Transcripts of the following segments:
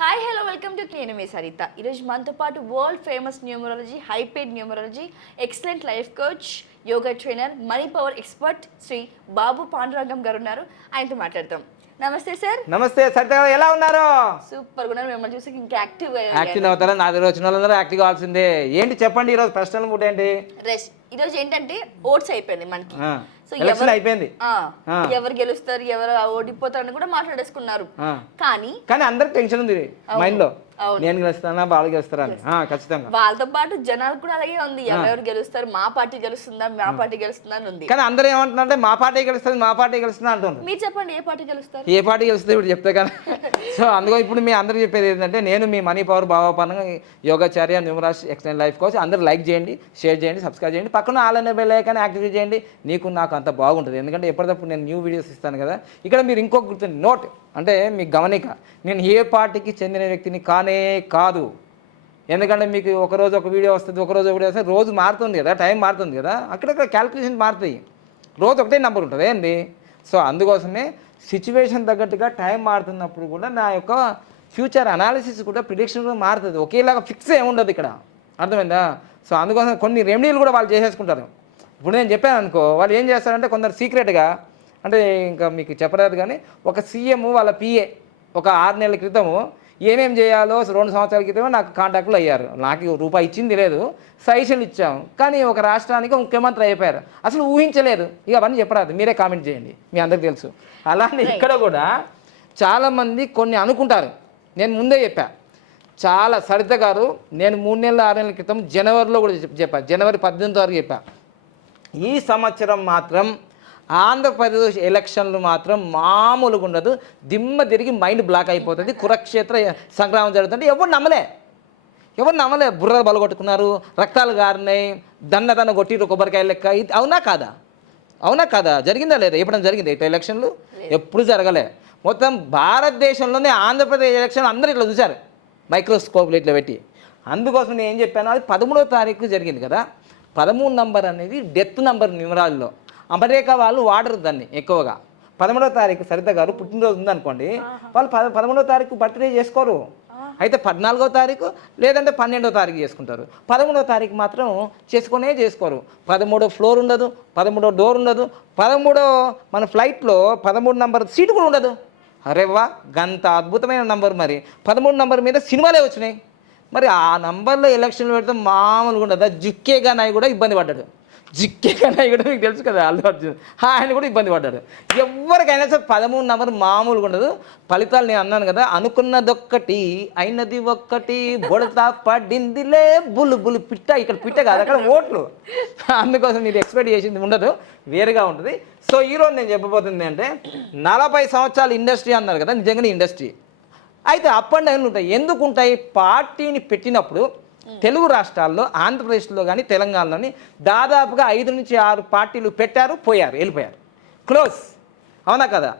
Hi hello welcome to నేను మీ సరిత. ఈరోజు మనతో పాటు వరల్డ్ ఫేమస్ న్యూమరాలజీ, హైపేడ్ numerology, excellent life coach, yoga trainer, money power expert Shri Babu Pandurangam garu ఉన్నారు. ఆయనతో మాట్లాడతాం. నమస్తే సార్. నమస్తే సరిత గారు, ఎలా ఉన్నారు? సూపర్ గా ఉన్నారు. మిమ్మల్ని చూసి ఇంకా యాక్టివ్ అవుతారా? నా దగ్గర వచ్చిన వాళ్ళందరూ యాక్టివ్ కావాల్సిందే. ఏంటి చెప్పండి ఈరోజు ప్రశ్నలు కూడా ఏంటి? ఈరోజు ఏంటంటే ఓట్స్ అయిపోయింది మనకి. సో అయిపోయింది. ఎవరు గెలుస్తారు, ఎవరు ఓడిపోతారని కూడా మాట్లాడేసుకున్నారు. కానీ అందరికి టెన్షన్ ఉంది మైండ్ లో, నేను గెలుస్తానా వాళ్ళు గెలుస్తారా అని. ఖచ్చితంగా వాళ్ళతో పాటు జనాలు కూడా అలాగే ఉంది. ఎవరెవరు గెలుస్తారు, మా పార్టీ గెలుస్తుందా, మా పార్టీ గెలుస్తుందా అని ఉంది. కానీ అందరూ ఏమంటున్నారంటే మా పార్టీ గెలుస్తుంది, మా పార్టీ గెలుస్తుందా అంటున్నారు. మీరు చెప్పండి, ఏ పార్టీ గెలుస్తారు? ఏ పార్టీ గెలుస్తుంది ఇప్పుడు చెప్తే కదా. సో అందుకో ఇప్పుడు మీ అందరూ చెప్పేది ఏంటంటే, నేను మీ మనీ పవర్ బాబాపన్న Yogacharya, numerology, excellent life coach. అందరూ లైక్ చేయండి, షేర్ చేయండి, సబ్స్క్రైబ్ చేయండి, పక్కన ఆల్ అనే బెల్ ఐకాన్ యాక్టివేట్ చేయండి. నీకు నాకు అంత బాగుంటుంది, ఎందుకంటే ఎప్పటికప్పుడు నేను న్యూ వీడియోస్ ఇస్తాను కదా. ఇక్కడ మీరు ఇంకొక గుర్తుంది, నోట్ అంటే మీకు గమనిక, నేను ఏ పార్టీకి చెందిన వ్యక్తిని కానే కాదు. ఎందుకంటే మీకు ఒకరోజు ఒక వీడియో వస్తుంది, ఒకరోజు ఒక వీడియో వస్తుంది, రోజు మారుతుంది కదా, టైం మారుతుంది కదా, అక్కడక్కడ క్యాలిక్యులేషన్ మారుతాయి. రోజు ఒకటే నెంబర్ ఉంటుంది ఏంటి. సో అందుకోసమే సిచ్యువేషన్ తగ్గట్టుగా టైం మారుతున్నప్పుడు కూడా నా యొక్క ఫ్యూచర్ అనాలిసిస్ కూడా ప్రిడిక్షన్ కూడా మారుతుంది. ఒకేలాగా ఫిక్స్ ఏముండదు ఇక్కడ, అర్థమైందా? సో అందుకోసం కొన్ని రెమెడీలు కూడా వాళ్ళు చేసేసుకుంటారు. ఇప్పుడు నేను చెప్పాను అనుకో, వాళ్ళు ఏం చేస్తారంటే కొందరు సీక్రెట్గా, అంటే ఇంకా మీకు చెప్పరాదు కానీ, ఒక సీఎం వాళ్ళ పిఏ ఒక 6 నెలల క్రితము ఏమేమి చేయాలో 2 సంవత్సరాల క్రితమే నాకు కాంటాక్ట్లు అయ్యారు. నాకు రూపాయి ఇచ్చింది లేదు, సజెషన్లు ఇచ్చాము. కానీ ఒక రాష్ట్రానికి ముఖ్యమంత్రి అయిపోయారు, అసలు ఊహించలేదు. ఇక అవన్నీ చెప్పరాదు, మీరే కామెంట్ చేయండి, మీ అందరికి తెలుసు. అలానే ఇక్కడ కూడా చాలామంది కొన్ని అనుకుంటారు. నేను ముందే చెప్పా, చాలా సరిత గారు, నేను 3 నెలల 6 నెలల క్రితం జనవరిలో కూడా చెప్పాను, జనవరి 18 వరకు చెప్పా. ఈ సంవత్సరం మాత్రం ఆంధ్రప్రదేశ్ ఎలక్షన్లు మాత్రం మామూలుగా ఉండదు. దిమ్మ తిరిగి మైండ్ బ్లాక్ అయిపోతుంది. కురుక్షేత్ర సంగ్రామం జరుగుతుంటే ఎవరు నమ్మలే. బుర్ర బలగొట్టుకున్నారు, రక్తాలు గారినాయి, దన్న కొట్టిరు కొబ్బరికాయ లెక్క. ఇది అవునా కాదా? జరిగిందా లేదా? ఎప్పుడైనా జరిగింది ఇట్లా ఎలక్షన్లు? ఎప్పుడు జరగలే. మొత్తం భారతదేశంలోనే ఆంధ్రప్రదేశ్ ఎలక్షన్ అందరూ ఇట్లా చూశారు, మైక్రోస్కోప్లు ఇట్లా పెట్టి. అందుకోసం నేను ఏం చెప్పాను, అది 13వ తారీఖు జరిగింది కదా. 13 నంబర్ అనేది డెత్ నంబర్ న్యూమరాల్లో. అమెరికా వాళ్ళు వాడరు దాన్ని ఎక్కువగా. 13వ తారీఖు సరిత గారు పుట్టినరోజు ఉందనుకోండి, వాళ్ళు 13వ తారీఖు బర్త్డే చేసుకోరు. అయితే 14వ తారీఖు లేదంటే 12వ తారీఖు చేసుకుంటారు. 13వ తారీఖు మాత్రం చేసుకోరు. 13వ ఫ్లోర్ ఉండదు, 13వ డోర్ ఉండదు, 13వ మన ఫ్లైట్లో 13 నంబర్ సీటు కూడా ఉండదు. అరేవా, గంత అద్భుతమైన నంబర్. మరి 13 నంబర్ మీద సినిమాలే వచ్చినాయి. మరి ఆ నంబర్లో ఎలక్షన్లు పెడితే మామూలుగా ఉండదా? జిక్కే గానాయి కూడా ఇబ్బంది పడ్డాడు. మీకు తెలుసు కదా, అల్లు అర్జున్, ఆయన కూడా ఇబ్బంది పడ్డాడు. ఎవరికైనా సరే 13 నంబర్ మామూలుగా ఉండదు. ఫలితాలు నేను అన్నాను కదా, అనుకున్నదొక్కటి అయినది ఒక్కటి, బొడతా పడిందిలే బులు పిట్ట. ఇక్కడ పిట్ట కాదు, అక్కడ ఓట్లు. అందుకోసం మీరు ఎక్స్పెక్ట్ చేసింది ఉండదు, వేరుగా ఉంటుంది. సో ఈరోజు నేను చెప్పబోతుంది అంటే, 40 సంవత్సరాల ఇండస్ట్రీ అన్నారు కదా, నిజంగానే ఇండస్ట్రీ. అయితే అప్ అండ్ డౌన్ ఉంటాయి. ఎందుకు ఉంటాయి? పార్టీని పెట్టినప్పుడు తెలుగు రాష్ట్రాల్లో, ఆంధ్రప్రదేశ్లో కానీ తెలంగాణలోని దాదాపుగా 5 నుంచి 6 పార్టీలు పెట్టారు, వెళ్ళిపోయారు, క్లోజ్. అవునా కదా?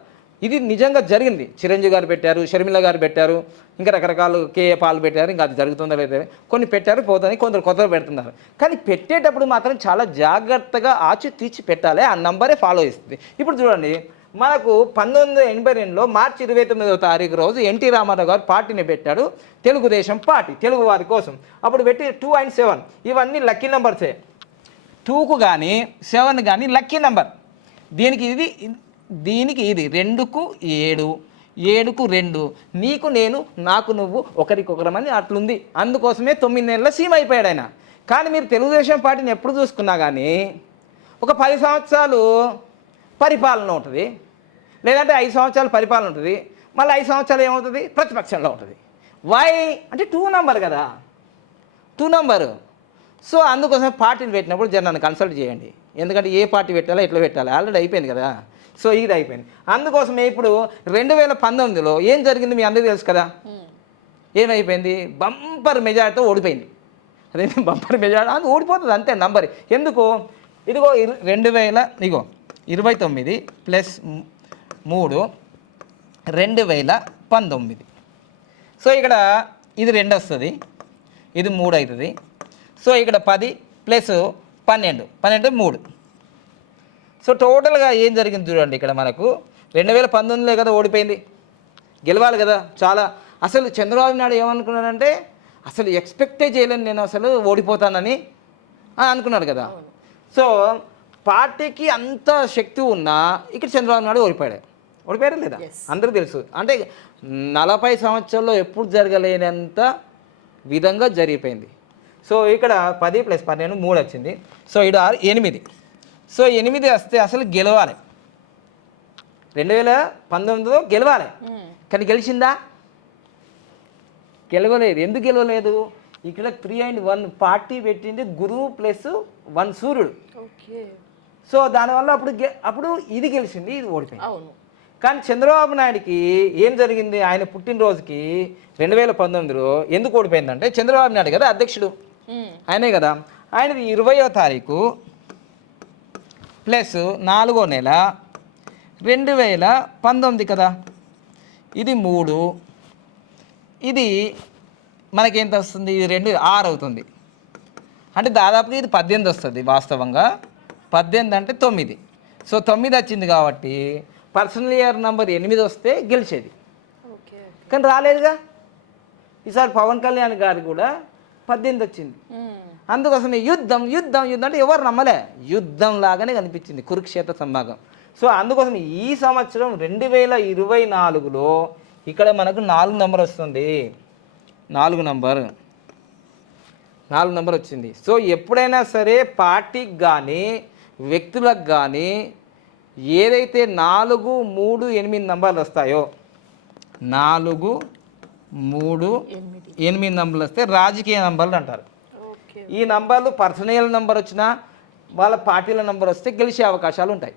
ఇది నిజంగా జరిగింది. చిరంజీవి గారు పెట్టారు, షర్మిల గారు పెట్టారు, ఇంకా రకరకాలు కేఏ పాలు పెట్టారు. ఇంకా అది జరుగుతుందో లేదో, కొన్ని పెట్టారు, పోతుంది, కొందరు కొత్తగా పెడుతున్నారు. కానీ పెట్టేటప్పుడు మాత్రం చాలా జాగ్రత్తగా ఆచితూచి పెట్టాలి, ఆ నంబరే ఫాలో చేస్తుంది. ఇప్పుడు చూడండి, మనకు 1982లో మార్చి 29వ తారీఖు రోజు ఎన్టీ రామారావు గారు పార్టీని పెట్టాడు, తెలుగుదేశం పార్టీ, తెలుగు వారి కోసం. అప్పుడు పెట్టి 2 and 7 ఇవన్నీ లక్కీ నెంబర్సే. 2కు కానీ 7 కానీ లక్కీ నెంబర్. దీనికి ఇది 2కు 7, 7కు 2, నీకు నేను, నాకు నువ్వు, ఒకరికొకరమని అట్లుంది. అందుకోసమే 9 నెలల సీఎం అయిపోయాడు ఆయన. కానీ మీరు తెలుగుదేశం పార్టీని ఎప్పుడు చూసుకున్నా కానీ ఒక 10 సంవత్సరాలు పరిపాలన ఉంటుంది, లేదంటే 5 సంవత్సరాలు పరిపాలన ఉంటుంది, మళ్ళీ 5 సంవత్సరాలు ఏమవుతుంది, ప్రతిపక్షంలో ఉంటుంది. వై అంటే 2 నంబర్ కదా, 2 నంబరు. సో అందుకోసం పార్టీని పెట్టినప్పుడు జనాన్ని కన్సల్ట్ చేయండి, ఎందుకంటే ఏ పార్టీ పెట్టాలో ఎట్లా పెట్టాలి, ఆల్రెడీ అయిపోయింది కదా. సో ఇది అయిపోయింది. అందుకోసమే ఇప్పుడు 2019లో ఏం జరిగింది మీ అందరికీ తెలుసు కదా. ఏమైపోయింది? బంపర్ మెజారిటీతో ఓడిపోయింది. అదే బంపర్ మెజారిటీ అది ఓడిపోతుంది అంతే నంబర్. ఎందుకు? ఇదిగో 2029 ప్లస్ 3 2019. సో ఇక్కడ ఇది 2 వస్తుంది, ఇది 3 అవుతుంది. సో ఇక్కడ 10 ప్లస్ 12, 3. సో టోటల్గా ఏం జరిగింది చూడండి. ఇక్కడ మనకు 2019లో కదా ఓడిపోయింది, గెలవాలి కదా చాలా. అసలు చంద్రబాబు నాయుడు ఏమనుకున్నాడంటే అసలు ఎక్స్పెక్టే చేయలేను నేను అసలు ఓడిపోతానని అనుకున్నాడు కదా. సో పార్టీకి అంత శక్తి ఉన్నా ఇక్కడ చంద్రబాబు నాయుడు ఓడిపోయారా లేదా అందరికీ తెలుసు. అంటే 40 సంవత్సరాల్లో ఎప్పుడు జరగలేనంత విధంగా జరిగిపోయింది. సో ఇక్కడ 10 + 12 3 వచ్చింది. సో ఇక్కడ 8. సో 8 వస్తే అసలు గెలవాలి, 2019లో గెలవాలి. కానీ గెలిచిందా? గెలవలేదు. ఎందుకు గెలవలేదు? ఇక్కడ 3 and 1 పార్టీ పెట్టింది గురువు +1 సూర్యుడు. సో దానివల్ల అప్పుడు ఇది గెలిచింది, ఇది ఓడిపోయింది. కానీ చంద్రబాబు నాయుడుకి ఏం జరిగింది? ఆయన పుట్టినరోజుకి 2019లో ఎందుకు ఓడిపోయిందంటే చంద్రబాబు నాయుడు కదా అధ్యక్షుడు, ఆయనే కదా. ఆయనది 20వ తారీఖు + 4వ నెల 2019 కదా. ఇది 3, ఇది మనకేంత వస్తుంది? ఇది 2 6 అవుతుంది. అంటే దాదాపుగా ఇది 18 వస్తుంది. వాస్తవంగా 18 అంటే 9. సో 9 వచ్చింది కాబట్టి పర్సనల్ ఇయర్ నెంబర్ 8 వస్తే గెలిచేది. కానీ రాలేదుగా. ఈసారి పవన్ కళ్యాణ్ గారు కూడా 18 వచ్చింది. అందుకోసమే యుద్ధం యుద్ధం యుద్ధం అంటే ఎవరు నమ్మలే, యుద్ధం లాగానే కనిపించింది, కురుక్షేత్ర సంభాగం. సో అందుకోసం ఈ సంవత్సరం 2024లో ఇక్కడ మనకు 4 నెంబర్ వస్తుంది. 4 నెంబర్ వచ్చింది. సో ఎప్పుడైనా సరే పార్టీకి కానీ వ్యక్తులకు కానీ ఏదైతే 4, 3, 8 నెంబర్లు వస్తాయో 4, 3, 8 నెంబర్లు వస్తే రాజకీయ నెంబర్లు అంటారు. ఈ నంబర్లు పర్సనల్ నెంబర్ వచ్చినా వాళ్ళ పార్టీల నెంబర్ వస్తే గెలిచే అవకాశాలు ఉంటాయి.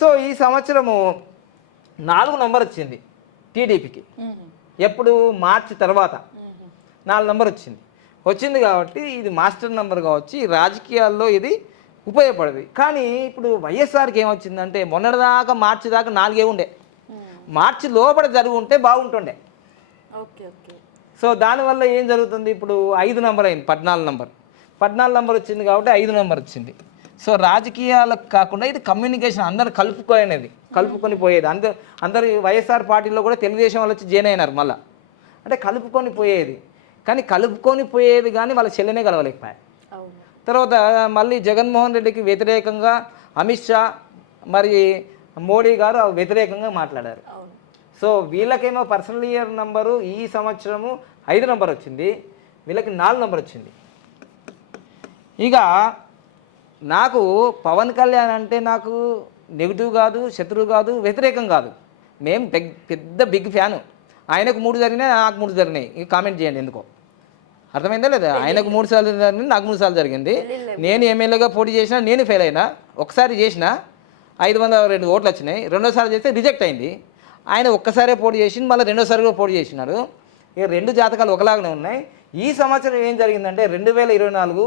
సో ఈ సంవత్సరము 4 నెంబర్ వచ్చింది టీడీపీకి. ఎప్పుడు? మార్చి తర్వాత 4 నెంబర్ వచ్చింది కాబట్టి ఇది మాస్టర్ నెంబర్ కావచ్చు, ఈ రాజకీయాల్లో ఇది ఉపయోగపడేది. కానీ ఇప్పుడు వైఎస్ఆర్కి ఏమొచ్చిందంటే మొన్నటిదాకా మార్చి దాకా 4 ఉండే, మార్చి లోపల జరిగి ఉంటే బాగుంటుండే. సో దానివల్ల ఏం జరుగుతుంది? ఇప్పుడు 5 నెంబర్ అయింది, 14 నెంబర్ వచ్చింది కాబట్టి 5 నెంబర్ వచ్చింది. సో రాజకీయాలకు కాకుండా ఇది కమ్యూనికేషన్, అందరు కలుపుకొని పోయేది. అందరు వైఎస్ఆర్ పార్టీలో కూడా తెలుగుదేశం వాళ్ళు వచ్చి జాయిన్ అయినారు మళ్ళీ. అంటే కలుపుకొని పోయేది, కానీ వాళ్ళ చెల్లెనే కలవలేకపోయాయి. తర్వాత మళ్ళీ జగన్మోహన్ రెడ్డికి వ్యతిరేకంగా అమిత్ షా మరి మోడీ గారు వ్యతిరేకంగా మాట్లాడారు. సో వీళ్ళకేమో పర్సనల్ ఇయర్ నంబరు ఈ సంవత్సరము 5 నెంబర్ వచ్చింది, వీళ్ళకి 4 నెంబర్ వచ్చింది. ఇక నాకు పవన్ కళ్యాణ్ అంటే నాకు నెగిటివ్ కాదు, శత్రువు కాదు, వ్యతిరేకం కాదు. మేము పెద్ద బిగ్ ఫ్యాను. ఆయనకు 3 జరిగినాయి, నాకు 3 జరిగినాయి. ఇక కామెంట్ చేయండి ఎందుకో. అర్థమైందా లేదా? ఆయనకు 3 సార్లు జరిగింది, నాకు 3 సార్లు జరిగింది. నేను ఎమ్మెల్యేగా పోటీ చేసినా నేను ఫెయిల్ అయినా. ఒకసారి చేసిన 502 ఓట్లు వచ్చినాయి, రెండోసారి చేస్తే రిజెక్ట్ అయింది. ఆయన ఒక్కసారే పోటీ చేసింది, మళ్ళీ రెండోసారి కూడా పోటీ చేసినాడు. ఇక 2 జాతకాలు ఒకలాగానే ఉన్నాయి. ఈ సంవత్సరం ఏం జరిగిందంటే 2024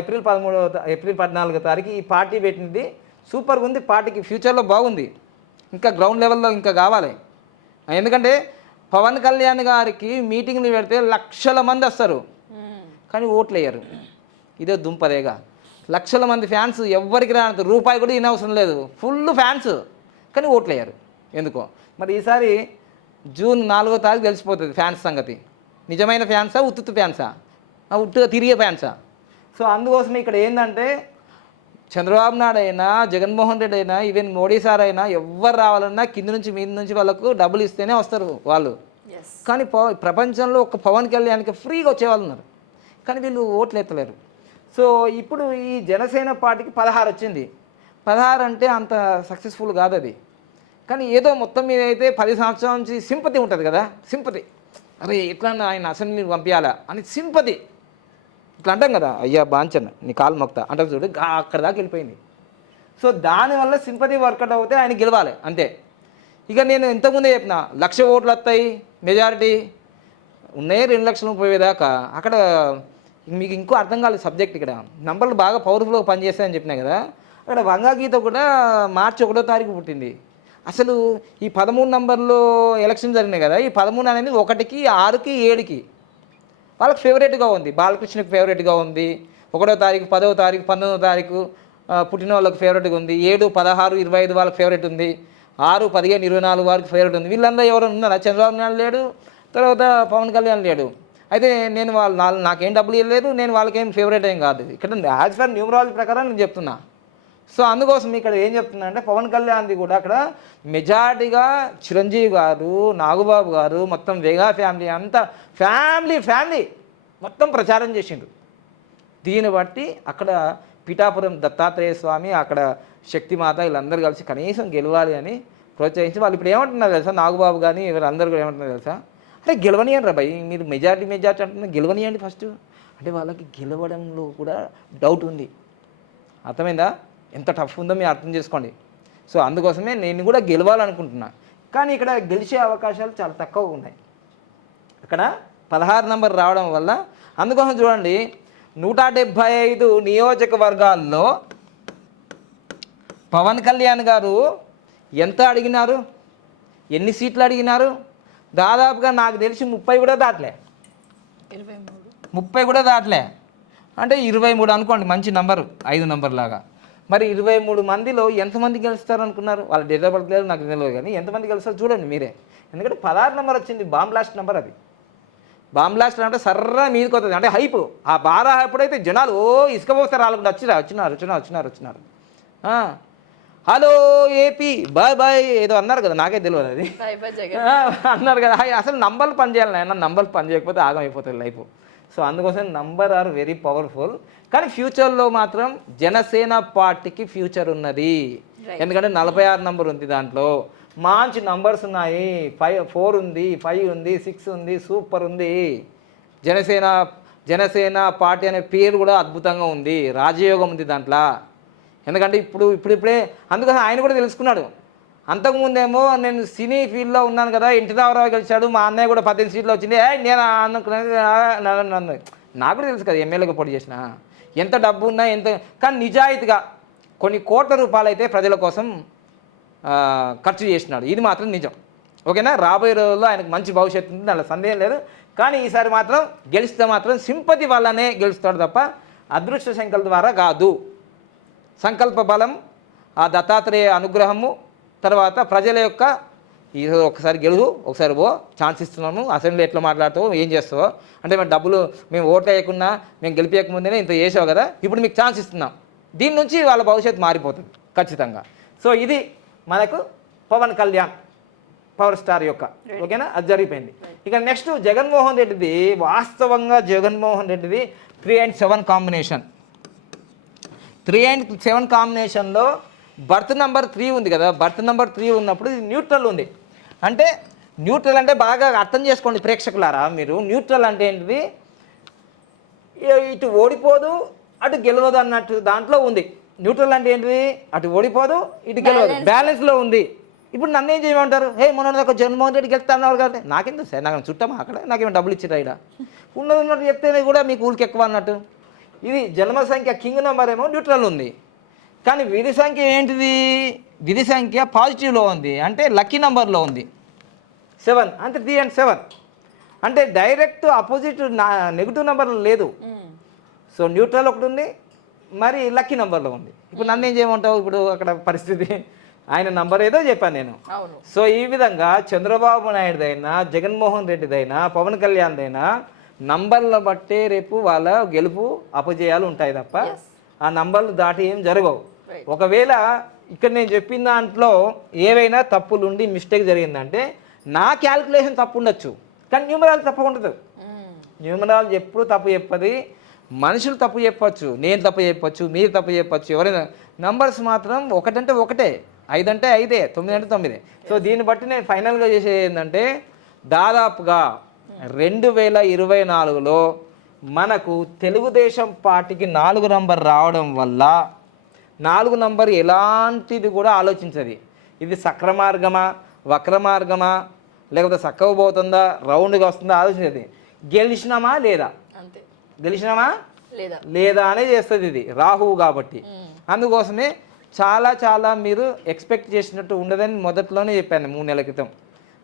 ఏప్రిల్ 14వ తారీఖు ఈ పార్టీ పెట్టింది సూపర్గా ఉంది. పార్టీకి ఫ్యూచర్లో బాగుంది, ఇంకా గ్రౌండ్ లెవెల్లో ఇంకా కావాలి. ఎందుకంటే పవన్ కళ్యాణ్ గారికి మీటింగ్లు పెడితే లక్షల మంది వస్తారు, కానీ ఓట్లు వేయరు. ఇదే దుంపదేగా. లక్షల మంది ఫ్యాన్స్, ఎవ్వరికి రానంత రూపాయి కూడా ఇనవసరం లేదు, ఫుల్ ఫ్యాన్స్, కానీ ఓట్లు వేయరు. ఎందుకో మరి. ఈసారి జూన్ 4వ తారీఖు తెలిసిపోతుంది ఫ్యాన్స్ సంగతి. నిజమైన ఫ్యాన్సా, ఉత్తుత్తు ఫ్యాన్సా, ఉట్టుగా తిరిగే ఫ్యాన్సా? సో అందుకోసం ఇక్కడ ఏంటంటే చంద్రబాబు నాయుడు అయినా, జగన్మోహన్ రెడ్డి అయినా, ఈవెన్ మోడీ సార్ అయినా ఎవ్వరు రావాలన్నా కింద నుంచి మీద నుంచి వాళ్ళకు డబ్బులు ఇస్తేనే వస్తారు వాళ్ళు. కానీ ప్రపంచంలో ఒక పవన్ కళ్యాణ్కి ఫ్రీగా వచ్చేవాళ్ళు ఉన్నారు, కానీ వీళ్ళు ఓట్లు ఎత్తలేరు. సో ఇప్పుడు ఈ జనసేన పార్టీకి 16 వచ్చింది. 16 అంటే అంత సక్సెస్ఫుల్ కాదు అది. కానీ ఏదో మొత్తం మీద అయితే 10 సంవత్సరాల నుంచి సింపతి ఉంటుంది కదా, సింపతి. అరే ఎట్లా ఆయన అసెంబ్లీని పంపించాలా అని సింపతి ఇట్లా అంటాం కదా, అయ్యా బాంచన్న నీ కాలు మొక్తా అంటారు చూడు, అక్కడ దాకా వెళ్ళిపోయింది. సో దానివల్ల సింపతి వర్కౌట్ అవుతే ఆయన గెలవాలి అంతే. ఇక నేను ఇంతకుముందే చెప్పిన 1,00,000 ఓట్లు వస్తాయి మెజారిటీ ఉన్నాయి, 2 లక్షలు పోయేదాకా. అక్కడ మీకు ఇంకో అర్థం కాలేదు సబ్జెక్ట్. ఇక్కడ నంబర్లు బాగా పవర్ఫుల్గా పనిచేస్తాయని చెప్పినా కదా. అక్కడ వంగాగీత కూడా మార్చి 1వ తారీఖు పుట్టింది. అసలు ఈ 13 నంబర్లో ఎలక్షన్ జరిగినాయి కదా, ఈ 13 అనేది 1కి 6కి 7కి వాళ్ళకి ఫేవరెట్గా ఉంది. బాలకృష్ణకి ఫేవరెట్గా ఉంది. 1వ తారీఖు 10వ తారీఖు 19వ తారీఖు పుట్టిన వాళ్ళకి ఫేవరెట్గా ఉంది. 7, 16, 25 వాళ్ళకి ఫేవరెట్ ఉంది. 6, 15, 24 వారికి ఫేవరెట్ ఉంది. వీళ్ళందరూ ఎవరైనా ఉన్నారా? చంద్రబాబు నాయుడు లేడు, తర్వాత పవన్ కళ్యాణ్ లేడు. అయితే నేను నాకేం డబ్బులు ఇవ్వలేదు, నేను వాళ్ళకేం ఫేవరెట్ ఏం కాదు. ఇక్కడ యాజ్ పర్ న్యూమరాలజీ ప్రకారం నేను చెప్తున్నా. సో అందుకోసం ఇక్కడ ఏం చెప్తున్నా అంటే పవన్ కళ్యాణ్ది కూడా అక్కడ మెజారిటీగా చిరంజీవి గారు, నాగబాబు గారు, మొత్తం వేగా ఫ్యామిలీ అంతా ఫ్యామిలీ మొత్తం ప్రచారం చేసిండ్రు. దీన్ని బట్టి అక్కడ పిఠాపురం దత్తాత్రేయ స్వామి, అక్కడ శక్తిమాత వీళ్ళందరూ కలిసి కనీసం గెలవాలి అని ప్రోత్సహించి వాళ్ళు ఇప్పుడు ఏమంటున్నారు తెలుసా, నాగబాబు కానీ వీళ్ళందరూ కూడా ఏమంటున్నారు తెలుసా, అరే గెలవనియండి రా భయ్, మీరు మెజారిటీ అంటున్నారు, గెలవనియండి ఫస్ట్ అంటే వాళ్ళకి గెలవడంలో కూడా డౌట్ ఉంది. అర్థమైందా? ఎంత టఫ్ ఉందో మీరు అర్థం చేసుకోండి. సో అందుకోసమే నేను కూడా గెలవాలనుకుంటున్నా, కానీ ఇక్కడ గెలిచే అవకాశాలు చాలా తక్కువగా ఉన్నాయి. అక్కడ 16 నంబర్ రావడం వల్ల అందుకోసం చూడండి 175 నియోజకవర్గాల్లో పవన్ కళ్యాణ్ గారు ఎంత అడిగినారు, ఎన్ని సీట్లు అడిగినారు? దాదాపుగా నాకు తెలిసి 30 కూడా దాటలే, 30 కూడా దాటలే. అంటే 23 అనుకోండి, మంచి నంబరు, 5 నంబర్ లాగా. మరి 23 మందిలో ఎంతమంది గెలుస్తారు అనుకున్నారు? వాళ్ళ డేట్ ఆఫ్ బర్త్ లేదు నాకు తెలియదు, కానీ ఎంతమంది గెలుస్తారు చూడండి మీరే. ఎందుకంటే 16 నెంబర్ వచ్చింది, బాంబ్ బ్లాస్ట్ నెంబర్. అది బాంబ్ బ్లాస్ట్ అంటే సర్రా మీదకి వస్తుంది, అంటే హైప్. ఆ బారా ఎప్పుడైతే జనాలు ఇసుక పోస్తారు, వాళ్ళకుండా వచ్చినారు. హలో ఏపీ బాయ్ బాయ్ ఏదో అన్నారు కదా, నాకే తెలియదు అది అన్నారు కదా. అసలు నంబర్లు పనిచేయాలి నాయన, నంబర్లు పని చేయకపోతే ఆగం అయిపోతుంది లైఫ్. సో అందుకోసం నంబర్ ఆర్ వెరీ పవర్ఫుల్. కానీ ఫ్యూచర్లో మాత్రం జనసేన పార్టీకి ఫ్యూచర్ ఉన్నది. ఎందుకంటే 46 నంబర్ ఉంది, దాంట్లో మంచి నంబర్స్ ఉన్నాయి. 4 ఉంది, 5 ఉంది, 6 ఉంది, సూపర్ ఉంది. జనసేన పార్టీ అనే పేరు కూడా అద్భుతంగా ఉంది, రాజయోగం ఉంది దాంట్లో. ఎందుకంటే ఇప్పుడే అందుకోసం ఆయన కూడా తెలుసుకున్నాడు. అంతకుముందేమో నేను సినీ ఫీల్డ్లో ఉన్నాను కదా, ఎన్టీ రామారావు గెలిచాడు, మా అన్నయ్య కూడా 18 సీట్లు వచ్చింది, నేను అనుకున్నాను. నాకు కూడా తెలుసు కదా ఎమ్మెల్యేగా పోటీ చేసిన, ఎంత డబ్బు ఉన్నా ఎంత. కానీ నిజాయితీగా కొన్ని కోట్ల రూపాయలు అయితే ప్రజల కోసం ఖర్చు చేసినాడు, ఇది మాత్రం నిజం. ఓకేనా? రాబోయే రోజుల్లో ఆయనకు మంచి భవిష్యత్తు ఉంది, దానిలో సందేహం లేదు. కానీ ఈసారి మాత్రం గెలిస్తే మాత్రం సింపతి వల్లనే గెలుస్తాడు తప్ప అదృష్ట సంకల్ప ద్వారా కాదు. సంకల్ప బలం, ఆ దత్తాత్రేయ అనుగ్రహము, తర్వాత ప్రజల యొక్క ఒకసారి గెలువు, ఒకసారి ఛాన్స్ ఇస్తున్నాము, అసెంబ్లీ ఎట్లా మాట్లాడుతావు, ఏం చేస్తావో అంటే మేము డబ్బులు మేము ఓట్లు వేయకుండా మేము గెలిపేయకముందేనే ఇంత చేసావు కదా, ఇప్పుడు మీకు ఛాన్స్ ఇస్తున్నాం, దీని నుంచి వాళ్ళ భవిష్యత్తు మారిపోతుంది ఖచ్చితంగా. సో ఇది మనకు పవన్ కళ్యాణ్ పవర్ స్టార్ యొక్క, ఓకేనా, అది జరిగిపోయింది. ఇక నెక్స్ట్ జగన్మోహన్ రెడ్డిది. వాస్తవంగా జగన్మోహన్ రెడ్డిది 3 and 7 కాంబినేషన్. 3 and 7 కాంబినేషన్లో బర్త్ నెంబర్ 3 ఉంది కదా, బర్త్ నెంబర్ 3 ఉన్నప్పుడు ఇది న్యూట్రల్ ఉంది. అంటే న్యూట్రల్ అంటే బాగా అర్థం చేసుకోండి ప్రేక్షకులారా మీరు. న్యూట్రల్ అంటే ఏంటిది, ఇటు ఓడిపోదు అటు గెలవదు అన్నట్టు దాంట్లో ఉంది. న్యూట్రల్ అంటే ఏంటిది, అటు ఓడిపోదు ఇటు గెలవదు, బ్యాలెన్స్లో ఉంది. ఇప్పుడు నన్ను ఏం చేయమంటారు, మొన్న ఒక జగన్మోహన్ రెడ్డి గెలుస్తాన్నారు కదా, నాకెందుకు సార్, నాకు చుట్టమా అక్కడ, నాకేమో డబ్బులు ఇచ్చిరా ఇక్కడ, ఉన్నట్టు చెప్తేనే కూడా మీకు ఊరికి ఎక్కువ అన్నట్టు. ఇది జన్మ సంఖ్య కింగ్ నెంబర్ ఏమో న్యూట్రల్ ఉంది, కానీ విధి సంఖ్య ఏంటిది, విధి సంఖ్య పాజిటివ్లో ఉంది, అంటే లక్కీ నెంబర్లో ఉంది 7, అంటే 3 and 7 అంటే డైరెక్ట్ అపోజిట్ నెగిటివ్ నెంబర్లో లేదు. సో న్యూట్రల్ ఒకటి ఉంది, మరి లక్కీ నెంబర్లో ఉంది. ఇప్పుడు నన్ను ఏం చేయమంటావు, ఇప్పుడు అక్కడ పరిస్థితి ఆయన నంబర్ ఏదో చెప్పాను నేను. సో ఈ విధంగా చంద్రబాబు నాయుడుదైనా, జగన్మోహన్ రెడ్డిదైనా, పవన్ కళ్యాణ్దైనా నంబర్ల బట్టే రేపు వాళ్ళ గెలుపు అపజయాలు ఉంటాయి తప్ప ఆ నంబర్లు దాటి ఏం జరగవు. ఒకవేళ ఇక్కడ నేను చెప్పిన దాంట్లో ఏవైనా తప్పులుండి మిస్టేక్ జరిగిందంటే నా క్యాల్కులేషన్ తప్పు ఉండొచ్చు, కానీ న్యూమరాలు తప్పు ఉండదు. న్యూమరాలు ఎప్పుడు తప్పు చెప్పది, మనుషులు తప్పు చెప్పచ్చు, నేను తప్పు చెప్పచ్చు, మీరు తప్పు చెప్పచ్చు, ఎవరైనా. నంబర్స్ మాత్రం 1 అంటే 1, 5 అంటే 5, 9 అంటే 9. సో దీన్ని బట్టి నేను ఫైనల్గా చేసేది ఏంటంటే దాదాపుగా 2024లో మనకు తెలుగుదేశం పార్టీకి 4 నంబర్ రావడం వల్ల 4 నంబర్ ఎలాంటిది కూడా ఆలోచించదు. ఇది సక్రమార్గమా, వక్రమార్గమా, లేకపోతే చక్కగా పోతుందా, రౌండ్గా వస్తుందా ఆలోచించేది. గెలిచినామా లేదా, గెలిచినామా లేదా అనే చేస్తుంది ఇది రాహువు కాబట్టి. అందుకోసమే చాలా మీరు ఎక్స్పెక్ట్ చేసినట్టు ఉండదని మొదట్లోనే చెప్పాను 3 నెలల క్రితం.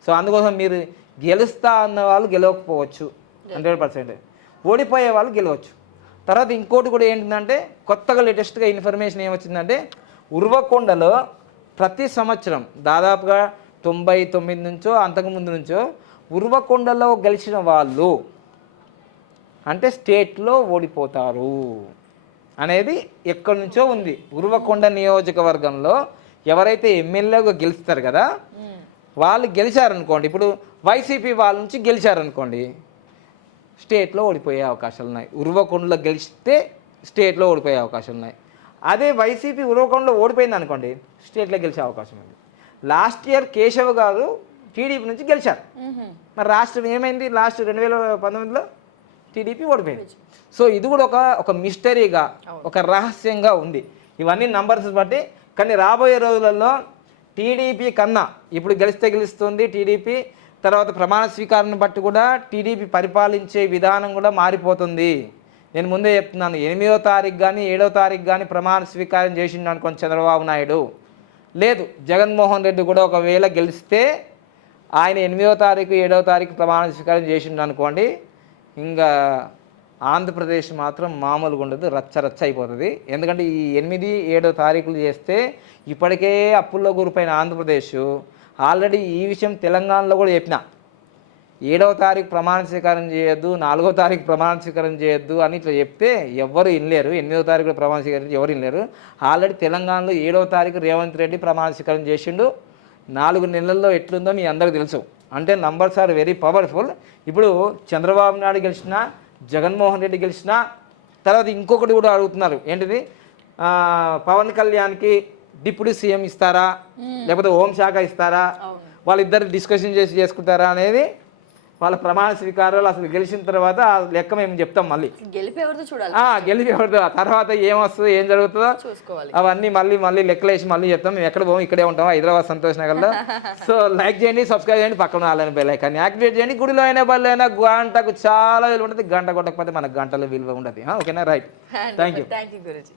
సో అందుకోసం మీరు గెలుస్తా అన్న వాళ్ళు గెలవకపోవచ్చు 100%, ఓడిపోయే వాళ్ళు గెలవచ్చు. తర్వాత ఇంకోటి కూడా ఏంటంటే కొత్తగా లేటెస్ట్గా ఇన్ఫర్మేషన్ ఏమొచ్చిందంటే ఉర్వకొండలో ప్రతి సంవత్సరం దాదాపుగా 99 నుంచో అంతకుముందు నుంచో ఉర్వకొండలో గెలిచిన వాళ్ళు అంటే స్టేట్లో ఓడిపోతారు అనేది ఎక్కడి నుంచో ఉంది. ఉర్వకొండ నియోజకవర్గంలో ఎవరైతే ఎమ్మెల్యేగా గెలుస్తారు కదా వాళ్ళు గెలిచారనుకోండి, ఇప్పుడు వైసీపీ వాళ్ళ నుంచి గెలిచారనుకోండి, స్టేట్లో ఓడిపోయే అవకాశాలు ఉన్నాయి. ఉర్వకొండలో గెలిస్తే స్టేట్లో ఓడిపోయే అవకాశాలు ఉన్నాయి. అదే వైసీపీ ఉర్వకొండలో ఓడిపోయింది అనుకోండి, స్టేట్లో గెలిచే అవకాశం ఉంది. లాస్ట్ ఇయర్ కేశవ్ గారు టీడీపీ నుంచి గెలిచారు. మరి రాష్ట్రం ఏమైంది? లాస్ట్ 2019లో టీడీపీ ఓడిపోయింది. సో ఇది కూడా ఒక మిస్టరీగా, ఒక రహస్యంగా ఉంది. ఇవన్నీ నంబర్స్ బట్టి. కానీ రాబోయే రోజులలో టీడీపీ కన్నా ఇప్పుడు గెలిస్తే గెలుస్తుంది టీడీపీ, తర్వాత ప్రమాణ స్వీకారాన్ని బట్టి కూడా టీడీపీ పరిపాలించే విధానం కూడా మారిపోతుంది. నేను ముందే చెప్తున్నాను, 8వ తారీఖు కానీ 7వ తారీఖు కానీ ప్రమాణ స్వీకారం చేసిండు అనుకోండి చంద్రబాబు నాయుడు, లేదు జగన్మోహన్ రెడ్డి కూడా ఒకవేళ గెలిస్తే ఆయన 8వ తారీఖు 7వ తారీఖు ప్రమాణ స్వీకారం చేసిండు అనుకోండి, ఇంకా ఆంధ్రప్రదేశ్ మాత్రం మామూలుగా ఉండదు, రచ్చ అయిపోతుంది. ఎందుకంటే ఈ 8, 7 తారీఖులు చేస్తే ఇప్పటికే అప్పుల్లో గురిపోయిన ఆంధ్రప్రదేశ్ ఆల్రెడీ ఈ విషయం తెలంగాణలో కూడా చెప్పిన, 7వ తారీఖు ప్రమాణ స్వీకారం చేయొద్దు, 4వ తారీఖు ప్రమాణ స్వీకారం చేయొద్దు అని ఇట్లా చెప్తే ఎవ్వరు వినలేరు. 8వ తారీఖు ప్రమాణ స్వీకారం ఎవరు వినలేరు. ఆల్రెడీ తెలంగాణలో 7వ తారీఖు రేవంత్ రెడ్డి ప్రమాణ స్వీకారం చేసిండు. 4 నెలల్లో ఎట్లుందో మీ అందరికీ తెలుసు. అంటే నంబర్స్ ఆర్ వెరీ పవర్ఫుల్. ఇప్పుడు చంద్రబాబు నాయుడు గెలిచినా, జగన్మోహన్ రెడ్డి గెలిచినా, తర్వాత ఇంకొకటి కూడా అడుగుతున్నారు, ఏంటిది పవన్ కళ్యాణ్కి డిప్యూటీ సీఎం ఇస్తారా లేకపోతే హోంశాఖ ఇస్తారా, వాళ్ళిద్దరు డిస్కషన్ చేసుకుంటారా అనేది వాళ్ళ ప్రమాణ స్వీకారాలు అసలు గెలిచిన తర్వాత ఆ లెక్క మేము చెప్తాం. మళ్ళీ గెలిపేవరితో చూడాలి, గెలిపేవరితో, తర్వాత ఏమొస్తుందో ఏం జరుగుతుందో చూసుకోవాలి, అవన్నీ మళ్ళీ లెక్కలేసి మళ్ళీ చెప్తాం. మేము ఎక్కడ పోము, ఇక్కడే ఉంటాం, హైదరాబాద్ సంతోష్ నగర్లో. సో లైక్ చేయండి, సబ్స్క్రైబ్ చేయండి, పక్కన ఆలని బెల్ ఐకాన్ యాక్టివేట్ చేయండి. గుడిలో అయినా బళ్ళు అయినా గంటకు చాలా విలువ ఉంటుంది, గంట కొట్టకపోతే మనకు గంటలో విలువ ఉండదు. ఓకేనా? Right, thank you Guruji.